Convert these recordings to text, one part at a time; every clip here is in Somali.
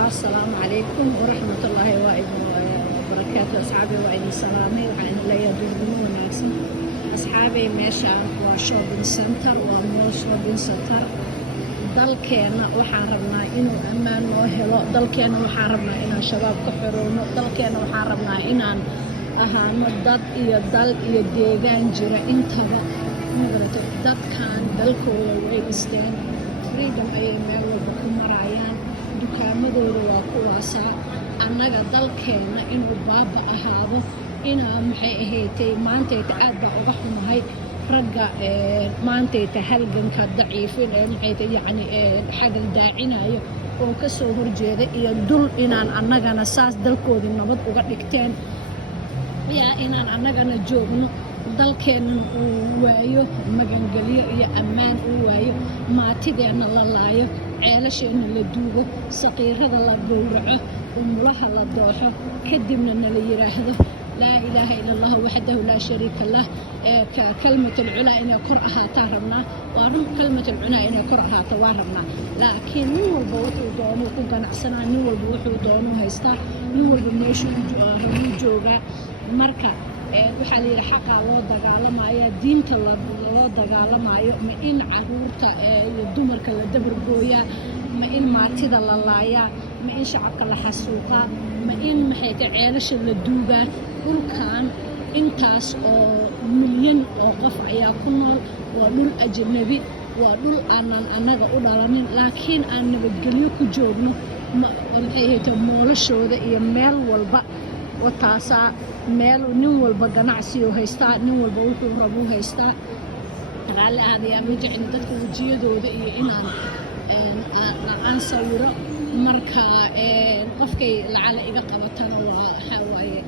السلام عليكم ورحمة الله وبركاته أصحابي وإني سلامي وعين لا يدرون وناسين أصحابي ماشى وشوبين سنتر ومول شوبين سنتر dalkeena waxaan rabnaa inuu ammaan noo helo dalkeena waxaan rabnaa inaan shabaab ka xorowno dalkeena waxaan rabnaa inaan ahaano dad iyo dal iyo deegaan jira intaba magarata dadkan dalkooda way dhisteen freedom ayay meel walba ku marayaan dukaamadooda waa kuwaasaa annaga dalkeena inuu baaba ahaado inaa maxay ahaydtay maantayta aad baa uga xumahay ragga maantayta halganka daciifin maxayta yacni xagal daacinayo oo ka soo horjeeda iyo dul inaan annagana saas dalkoodii nabad uga dhigteen yaa inaan annagana joogno dalkeennan uu waayo magangelyo iyo ammaan uu waayo maatideenna la laayo ceelasheenna la duugo saqiirada la gowraco umulaha la dooxo kadibna nala yidhaahdo laa ilaaha ila allah waxdahu laa shariika lah كلمة العلا إنها كر أهاتا ربنا وارن كلمة العلا إنها كر أهاتا واربنا لكن نور بوحو دونو كوكا نعسنا نور بوحو دونو هايستا نور بنيشو هنو جوغا مركا waxaa la yidhi xaqaa loo dagaalamayo diinta loo dagaalamayo ma in caruurta iyo dumarka la dabargooyaa ma in maatida la laayaa ma in shacabka la xasuuqaa ma in maxayta ceelasha la duugaa dhulkan intaas oo milyan oo qof ayaa ku nool waa dhul ajnabi waa dhul aanan annaga u dhalanin laakiin aan nabadgelyo ku joogno maxay ahayta moolashooda iyo meel walba wataasaa meel nin walba ganacsiyo haystaa nin walba wuxuu rabuu haystaa raalli ahaadayaa ma jecni dadka wejiyadooda iyo inaan aan sawiro marka qofkay lacala iga qabatana waa waxaa waaye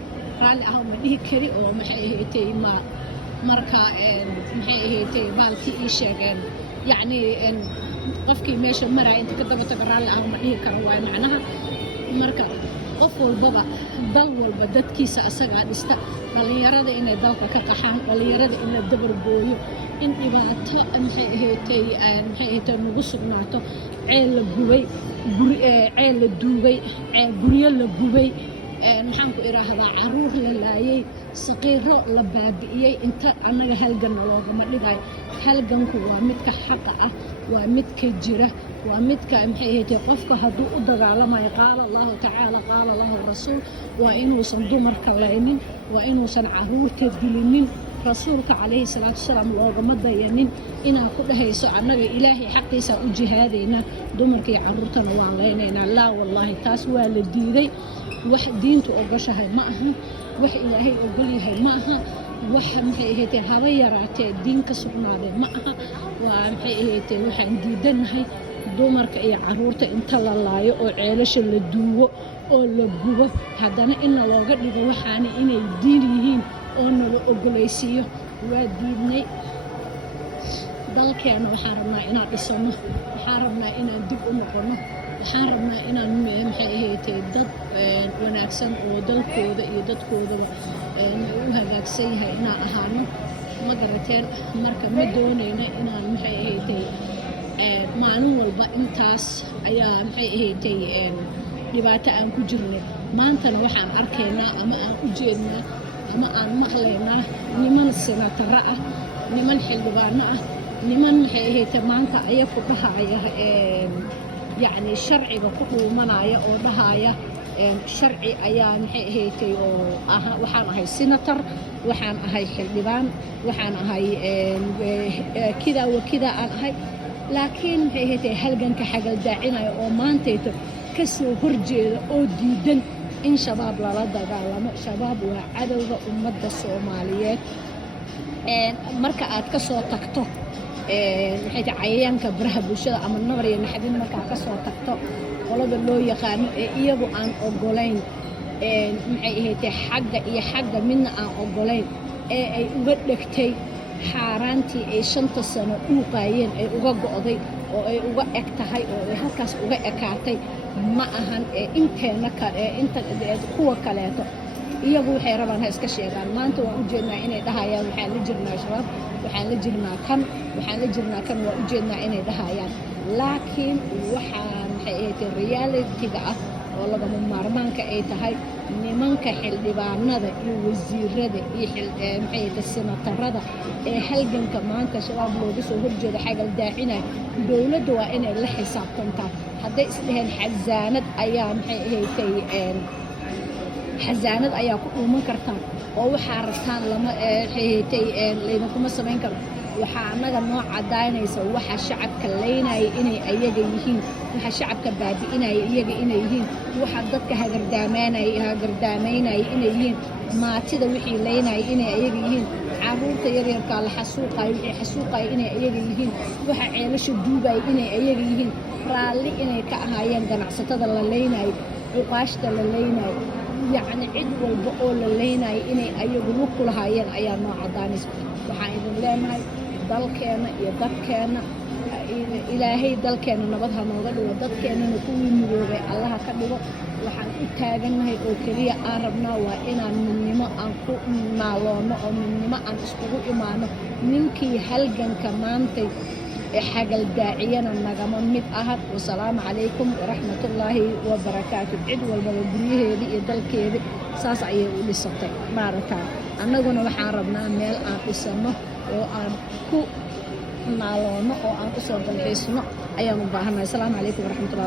raalli ah ma dhihi kari oo maxay ahaydtay marka maxay ahaydtay baalkii ii sheegeen yacni qofkii meesha maraya inta ka daba taga raalli ah ma dhihi karo waaye macnaha marka qof walbaba dal walba dadkiisa asagaa dhista dhallinyarada inay dalka ka qaxaan dhallinyarada in la dabargooyo in dhibaato maxay ahaydtay nagu sugnaato ceel la gubay ceel la duugay guryo la gubay maxaan ku idhaahdaa caruur la laayay saqiiro la baabi'iyey inta annaga halganna loogama dhigayo halganku waa midka xaqa ah waa midka jira waa midka maxay ahaydtay qofka hadduu u dagaalamayo qaala allahu tacaala qaala lahu rasuul waa inuusan dumarka laynin waa inuusan caruurta dilinin rasuulka calayhi salaatu wasalaam loogama dayanin inaa ku dhahayso annaga ilaahay xaqiisa u jihaadaynaa dumarka iyo caruurtana waan laynaynaa laa wallaahi taas waa la diiday wax diintu ogoshahay ma aha wax ilaahay ogol yahay ma aha wax maxay ahaydtay haba yaraatee diin ka sugnaadee ma aha waa maxay ahaydtay waxaan diidanahay dumarka iyo caruurta inta la laayo oo ceelasha la duugo oo la gubo haddana inna looga dhigo waxaana inay diin yihiin oo nala ogolaysiiyo waa diidnay dalkeena waxaan rabnaa inaan dhisano waxaan rabnaa inaan dib u noqono waxaan rabnaa inaan maxay ahaydtay dad wanaagsan oo dalkooda iyo dadkoodaba u hagaagsan yahay inaan ahaano ma garateen marka ma doonayna inaan maxay ahaydtay maalin walba intaas ayaa maxay ahaydtay dhibaato aan ku jirnay maantana waxaan arkaynaa ama aan u jeednaa ama aan maqlaynaa niman senataro ah niman xildhibaano ah niman maxay ahaydtay maanta ayaku dhahaya yacni sharciga ku dhuumanaya oo dhahaya sharci ayaa maxay ahaydtay oo waxaan ahay senator waxaan ahay xildhibaan waxaan ahay kidaa wakidaa aan ahay laakiin maxay ahaydtay halganka xagal daacinaya oo maantayta ka soo horjeeda oo diidan in shabaab lala dagaalamo shabaab waa cadowga ummadda soomaaliyeed marka aad ka soo tagto maxay tahay cayayaanka baraha bulshada ama nabar iyo naxdin markaa ka soo tagto qolada loo yaqaano ee iyagu aan ogolayn maxay ahaydtay xagga iyo xagga midna aan ogolayn ee ay uga dhegtay xaaraantii ay 5 sano dhuuqaayeen ay uga go'day oo ay uga eg tahay oo ay halkaas uga ekaatay ma ahan inteena kale inta kuwa kaleeto iyagu waxay rabaan ha iska sheegaan maanta waan u jeednaa inay dhahayaan waxaan la jirnaa shabaab waxaan la jirnaa kan waa u jeednaa inay dhahayaan laakiin waxaa maxay ahayd reality-ga ah oo lagama maarmaanka ay tahay nimanka xildhibaanada iyo wasiirada iyo senatarada ee halganka maanta shabaab looga soo horjeeda xagal daacinaya dowladda waa inay la xisaabtantaa hadday isdheheen xasaanad ayaa ku dhuuman kartaan oo waxaa rabtaan laydinkuma samayn karo waxaa annaga noo cadaynaysa waxa shacabka laynaya inay ayaga yihiin waxa shacabka baabi'inaya iyaga inay yihiin waxa dadka hagardaamaynaya inay yihiin maatida wixii laynaya inay ayaga yihiin caruurta yaryarkaa la xasuuqayo wixii xasuuqaya inay ayaga yihiin waxa ceelasha duubaya inay ayaga yihiin raalli inay ka ahaayeen ganacsatada la laynayo cuqaashta la laynayo yacni cid walba oo la laynayo inay ayagu lug ku lahaayeen ayaa noo cadaanaysa waxaan idin leenahay dalkeenna iyo dadkeenna ilaahay dalkeenna nabad ha nooga dhigo dadkeennana kuwii midoobay allaha ka dhigo waxaan u taagannahay oo keliya aan rabnaa waa inaan midnimo aan ku naaloonno oo midnimo aan iskugu imaano ninkii halganka maantay xagal daaciyana nagama mid ahan wasalaamu calaykum waraxmatullaahi wabarakaatu cid walbaba guryaheedii iyo dalkeedii saas ayay u dhisatay maaragtaa annaguna waxaan rabnaa meel aan dhisanno oo aan ku naaloonno oo aan u soo dalxiisno ayaan u baahannahay asalaamu calaykum waraxmatullahi